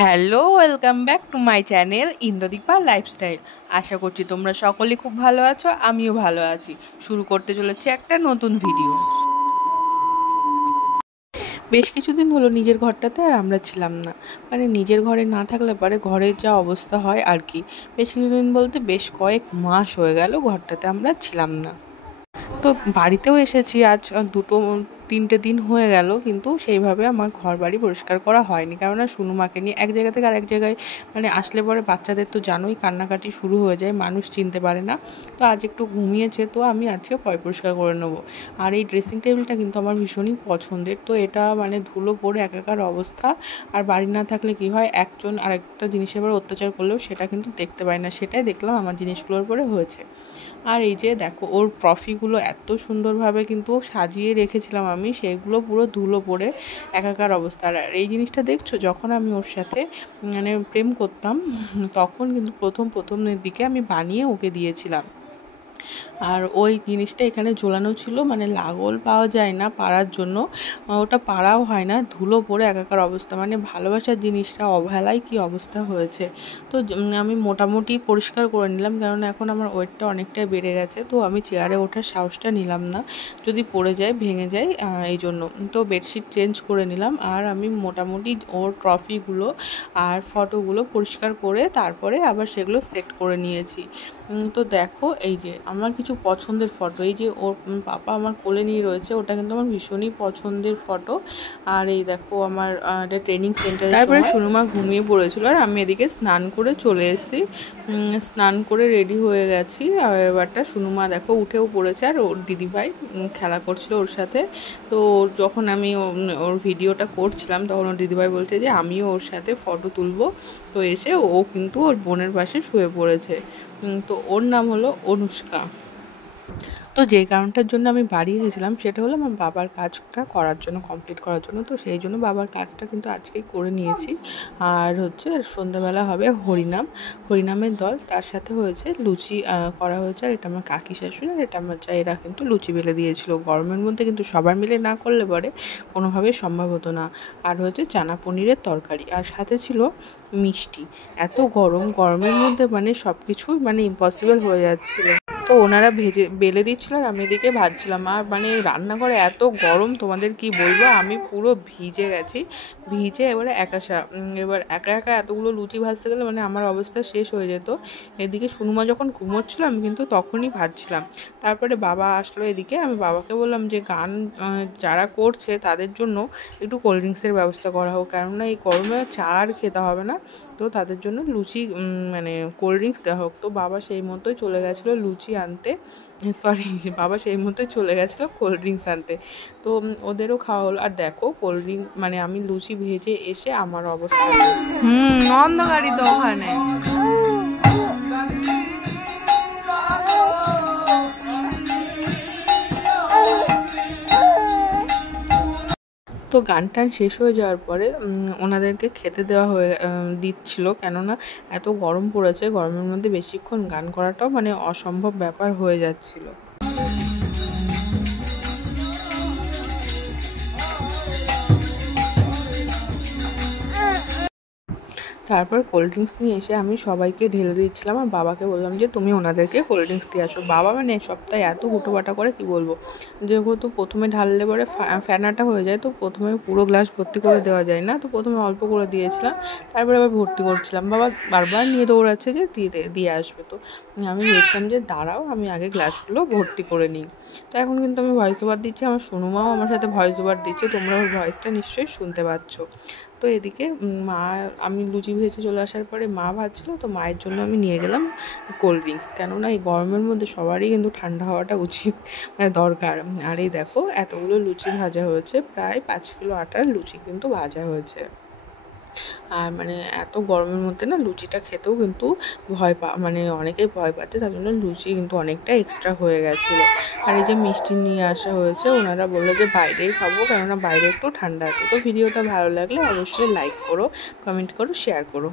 Hello, welcome back to my channel Indradipa lifestyle. আশা করছি তোমরা সকলে খুব ভালো আছো, আমিও ভালো আছি। শুরু করতে চলেছি একটা নতুন ভিডিও। বেশ কিছুদিন হলো নিজের ঘরটাতে আর আমরা ছিলাম না, মানে নিজের ঘরে না থাকলে পরে ঘরের যা অবস্থা হয় আর কি। বেশ কিছুদিন বলতে বেশ কয়েক মাস হয়ে গেল ঘরটাতে আমরা ছিলাম না। তো বাড়িতেও এসেছি আজ 2-3 দিন হয়ে গেল, কিন্তু সেইভাবে আমার ঘর বাড়ি পরিষ্কার করা হয়নি। কেননা সুনুমাকে নিয়ে এক জায়গা থেকে আরেক জায়গায় মানে আসলে পরে বাচ্চাদের তো জানোই কান্নাকাটি শুরু হয়ে যায়, মানুষ চিনতে পারে না। তো আজ একটু ঘুমিয়েছে, তো আমি আজকে পরিষ্কার করে নেবো। আর এই ড্রেসিং টেবিলটা কিন্তু আমার ভীষণই পছন্দের। তো এটা মানে ধুলো পড়ে একাকার অবস্থা। আর বাড়ি না থাকলে কি হয়, একজন আরেকটা জিনিসের উপর অত্যাচার করলেও সেটা কিন্তু দেখতে পাই না। সেটাই দেখলাম আমার জিনিসগুলোর উপরে হয়েছে। আর এই যে দেখো, ওর ট্রফিগুলো এত সুন্দরভাবে কিন্তু সাজিয়ে রেখেছিলাম আমি, সেগুলো পুরো ধুলো পড়ে একাকার অবস্থা। আর এই জিনিসটা দেখছো, যখন আমি ওর সাথে মানে প্রেম করতাম তখন কিন্তু প্রথমের দিকে আমি বানিয়ে ওকে দিয়েছিলাম। আর ওই জিনিসটা এখানে ঝোলানো ছিল, মানে লাগল পাওয়া যায় না পাড়ার জন্য, ওটা পাড়াও হয় না, ধুলো পড়ে একাকার অবস্থা। মানে ভালোবাসার জিনিসটা অবহেলায় কি অবস্থা হয়েছে। তো আমি মোটামুটি পরিষ্কার করে নিলাম, কারণ এখন আমার ওয়েটটা অনেকটাই বেড়ে গেছে। তো আমি চেয়ারে ওঠার সাহসটা নিলাম না, যদি পড়ে যায় ভেঙে যায় এই জন্য। তো বেডশিট চেঞ্জ করে নিলাম, আর আমি মোটামুটি ওর ট্রফিগুলো আর ফটোগুলো পরিষ্কার করে তারপরে আবার সেগুলো সেট করে নিয়েছি। তো দেখো, এই যে আমার কিছু পছন্দের ফটো, এই যে ওর পাপা আমার কোলে নিয়ে রয়েছে, ওটা কিন্তু আমার ভীষণই পছন্দের ফটো। আর এই দেখো আমার একটা ট্রেনিং সেন্টারে তারপরে সুনুমা ঘুমিয়ে পড়েছিল, আর আমি এদিকে স্নান করে চলে এসেছি। স্নান করে রেডি হয়ে গেছি। আর এবারটা সুনুমা দেখো উঠেও পড়েছে, আর ওর দিদিভাই খেলা করছিল ওর সাথে। তো যখন আমি ওর ভিডিওটা করছিলাম, তখন ওর দিদিভাই বলছে যে আমিও ওর সাথে ফটো তুলবো। তো এসে ও কিন্তু ওর বোনের পাশে শুয়ে পড়েছে। তো ওর নাম হলো অনুষ্কা। তো যে কারণটার জন্য আমি বাড়ি এসেছিলাম সেটা হলো আমার বাবার কাজটা করার জন্য, কমপ্লিট করার জন্য। তো সেই জন্য বাবার কাজটা কিন্তু আজকেই করে নিয়েছি। আর হচ্ছে সন্ধ্যাবেলা হবে হরিনামের দল, তার সাথে হয়েছে লুচি করা হয়েছে। আর এটা আমার কাকি শাশুড়ি, আর এটা আমার যা, এরা কিন্তু লুচি বেলে দিয়েছিল। গরমের মধ্যে কিন্তু সবাই মিলে না করলে পরে কোনোভাবেই সম্ভব হতো না। আর হচ্ছে চানা পনিরের তরকারি, আর সাথে ছিল মিষ্টি। এত গরমের মধ্যে মানে সব কিছুই মানে ইম্পসিবল হয়ে যাচ্ছিলো। তো ওনারা বেলে দিচ্ছিল, আর আমি এদিকে ভাজছিলাম। আর মানে রান্নাঘরে এত গরম, তোমাদের কি বলবো, আমি পুরো ভিজে গেছি। এবারে এবার একা এতগুলো লুচি ভাজতে গেলে মানে আমার অবস্থা শেষ হয়ে যেত। এদিকে সুনুমা যখন ঘুমোচ্ছিল আমি কিন্তু তখনই ভাজছিলাম। তারপরে বাবা আসলো এদিকে, আমি বাবাকে বললাম যে গান যারা করছে তাদের জন্য একটু কোল্ড ড্রিঙ্কসের ব্যবস্থা করা হোক, কেননা এই গরমে চা আর খেতে হবে না। তো তাদের জন্য লুচি মানে কোল্ড ড্রিঙ্কস দেওয়া হোক। তো বাবা সেই মতোই চলে গেছিলো লুচি আনতে, বাবা সেই মতোই চলে গেছিলো কোল্ড ড্রিঙ্কস আনতে। তো ওদেরও খাওয়া হলো। আর দেখো কোল্ড ড্রিঙ্ক মানে আমি লুচি ভেজে এসে আমার অবস্থা, অন্ধকারই তো ওখানে। তো গান টান শেষ হয়ে যাওয়ার পরে ওনাদেরকে খেতে দেওয়া দিচ্ছিল, কেননা এত গরম পড়েছে, গরমের মধ্যে বেশিক্ষণ গান করাটাও মানে অসম্ভব ব্যাপার হয়ে যাচ্ছিল। তারপর কোল্ড ড্রিঙ্কস নিয়ে এসে আমি সবাইকে ঢেলে দিচ্ছিলাম, আর বাবাকে বললাম যে তুমি ওনাদেরকে কোল্ড ড্রিঙ্কস দিয়ে আসো। বাবা মানে সপ্তাহে এত হুটোপাটা করে কি বলবো, যেহেতু প্রথমে ঢাললে পরে ফ্যানাটা হয়ে যায়, তো প্রথমে পুরো গ্লাস ভর্তি করে দেওয়া যায় না। তো প্রথমে অল্প করে দিয়েছিলাম, তারপরে আবার ভর্তি করছিলাম। বাবা বারবার নিয়ে দৌড়াচ্ছে যে দিয়ে আসবে। তো আমি বলছিলাম যে দাঁড়াও, আমি আগে গ্লাসগুলো ভর্তি করে নিই। তো এখন কিন্তু আমি ভয়েস ওভার দিচ্ছি, আমার সুনুমাও আমার সাথে ভয়েস ওভার দিচ্ছে, তোমরা ওর ভয়েসটা নিশ্চয়ই শুনতে পাচ্ছ। তো এদিকে আমি লুচি ভেজে চলে আসার পরে মা ভাজছিল, তো মায়ের জন্য আমি নিয়ে গেলাম কোল্ড ড্রিঙ্কস, কেননা এই গরমের মধ্যে সবারই কিন্তু ঠান্ডা হওয়াটা উচিত, মানে দরকার। আর এই দেখো এতগুলো লুচি ভাজা হয়েছে, প্রায় 5 কিলো আটার লুচি কিন্তু ভাজা হয়েছে। আর মানে এত গরমের মধ্যে না লুচিটা খেতেও কিন্তু মানে অনেকেই ভয় পাচ্ছে, তার জন্য লুচি কিন্তু অনেকটা এক্সট্রা হয়ে গেছিলো। আর এই যে মিষ্টি নিয়ে আসা হয়েছে, ওনারা বললো যে বাইরেই খাবো, কেননা বাইরে একটু ঠান্ডা আছে। তো ভিডিওটা ভালো লাগলে অবশ্যই লাইক করো, কমেন্ট করো, শেয়ার করো।